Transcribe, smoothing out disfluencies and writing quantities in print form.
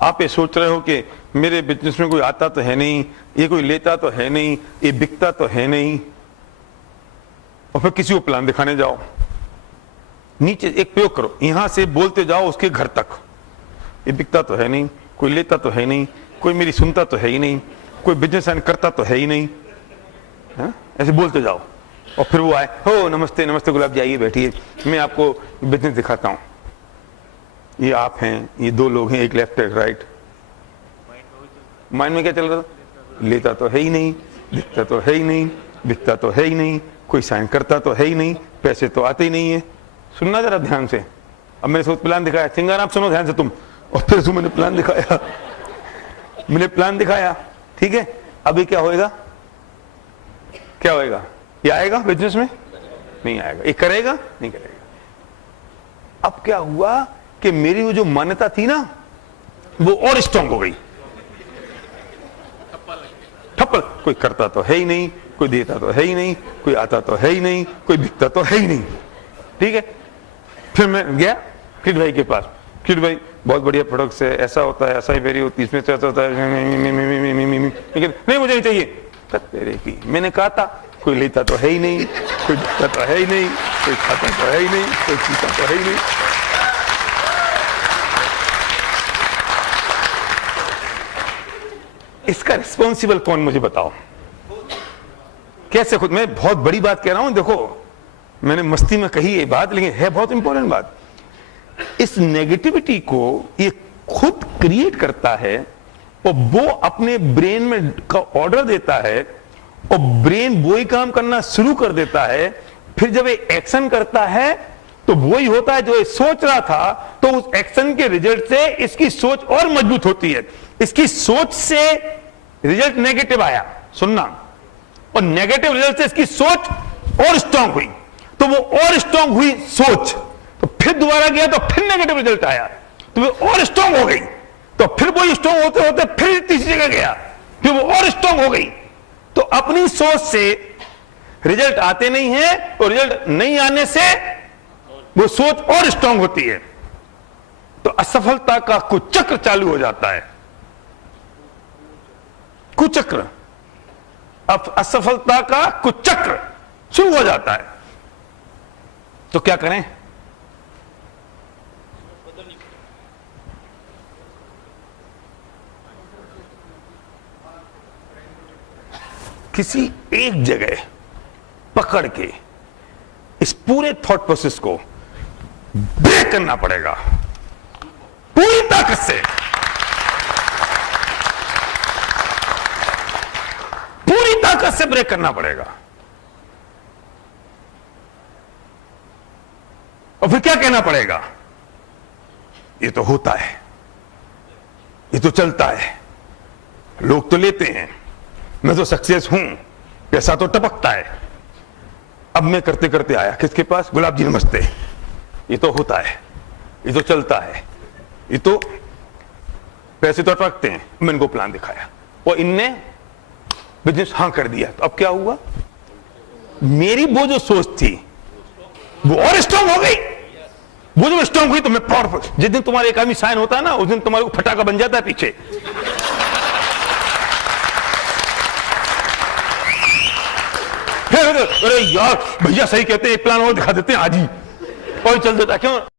आप ये सोच रहे हो कि मेरे बिजनेस में कोई आता तो है नहीं, ये कोई लेता तो है नहीं, ये बिकता तो है नहीं, और फिर किसी को प्लान दिखाने जाओ। नीचे एक प्रयोग करो, यहां से बोलते जाओ उसके घर तक, ये बिकता तो है नहीं, कोई लेता तो है नहीं, कोई मेरी सुनता तो है ही नहीं, कोई बिजनेस करता तो है ही नहीं, है? ऐसे बोलते जाओ। और फिर वो आए, हो नमस्ते नमस्ते गुलाब जी, आइए बैठिए, मैं आपको बिजनेस दिखाता हूं। ये आप हैं, ये दो लोग हैं, एक लेफ्ट एक राइट। माइंड में क्या चल रहा था? लेता तो है ही नहीं, दिखता तो है ही नहीं, बिकता तो है ही नहीं, कोई साइन करता तो है ही नहीं, पैसे तो आते ही नहीं है। सुनना जरा ध्यान से। अब मैंने सोच प्लान दिखाया, सिंगार आप सुनो ध्यान से तुम, और फिर मैंने प्लान दिखाया, मैंने प्लान दिखाया, ठीक है। अभी क्या होएगा? क्या होएगा? ये आएगा बिजनेस में? नहीं आएगा। ये करेगा? नहीं करेगा। अब क्या हुआ कि मेरी वो जो मान्यता थी ना, वो और स्ट्रांग हो गई। ठप्पल, कोई करता तो है ही नहीं, कोई देता तो है ही नहीं, कोई आता तो है ही नहीं, कोई बिकता तो है ही नहीं, ठीक है। फिर मैं गया किड भाई के पास, किड भाई बहुत बढ़िया प्रोडक्ट है, ऐसा होता है, ऐसा ही वेरी होती है, इसमें ऐसा होता है, लेकिन नहीं मुझे नहीं चाहिए। तेरे की मैंने कहा था, कोई लेता तो है ही नहीं, कोई बिकता तो है ही नहीं, कोई खाता तो है ही नहीं, कोई पीता तो है ही नहीं। इसका रिस्पॉन्सिबल कौन, मुझे बताओ। कैसे खुद, मैं बहुत बड़ी बात कह रहा हूं, देखो मैंने मस्ती में कही ये बात, लेकिन है बहुत इंपॉर्टेंट बात। इस नेगेटिविटी को ये खुद क्रिएट करता है, और वो अपने ब्रेन में का ऑर्डर देता है, और ब्रेन वही काम करना शुरू कर देता है। फिर जब ये एक्शन करता है तो वही होता है जो ये सोच रहा था, तो उस एक्शन के रिजल्ट से इसकी सोच और मजबूत होती है। इसकी सोच से रिजल्ट नेगेटिव आया, सुनना, और नेगेटिव रिजल्ट से इसकी सोच और स्ट्रांग हुई, तो वो और स्ट्रांग हुई सोच, तो फिर दोबारा गया तो फिर नेगेटिव रिजल्ट आया, तो वो और स्ट्रांग हो गई, तो फिर वो स्ट्रांग होते होते फिर तीसरी जगह गया, फिर वो और स्ट्रांग हो गई। तो अपनी सोच से रिजल्ट आते नहीं है, और रिजल्ट नहीं आने से वो सोच और स्ट्रांग होती है, तो असफलता का कुचक्र चालू हो जाता है। कुचक्र, अब असफलता का कुचक्र शुरू हो जाता है। तो क्या करें? किसी एक जगह पकड़ के इस पूरे थॉट प्रोसेस को ब्रेक करना पड़ेगा पूरी ताकत से, पूरी ताकत से ब्रेक करना पड़ेगा। और फिर क्या कहना पड़ेगा? ये तो होता है, ये तो चलता है, लोग तो लेते हैं, मैं तो सक्सेस हूं, पैसा तो टपकता है। अब मैं करते करते आया किसके पास? गुलाब जी नमस्ते। ये तो होता है, ये तो चलता है, ये तो पैसे तो टपकते हैं। मैंने इनको प्लान दिखाया और इनने बिजनेस हाँ कर दिया। तो अब क्या हुआ? मेरी वो जो सोच थी वो और स्ट्रांग हो गई। वो जो स्ट्रांग हुई तो मैं पावरफुल। जिस दिन तुम्हारे एक आदमी साइन होता है ना, उस दिन तुम्हारे को फटाका बन जाता है पीछे। अरे यार भैया सही कहते हैं, एक प्लान और दिखा देते हैं आज ही, और चल देता क्यों?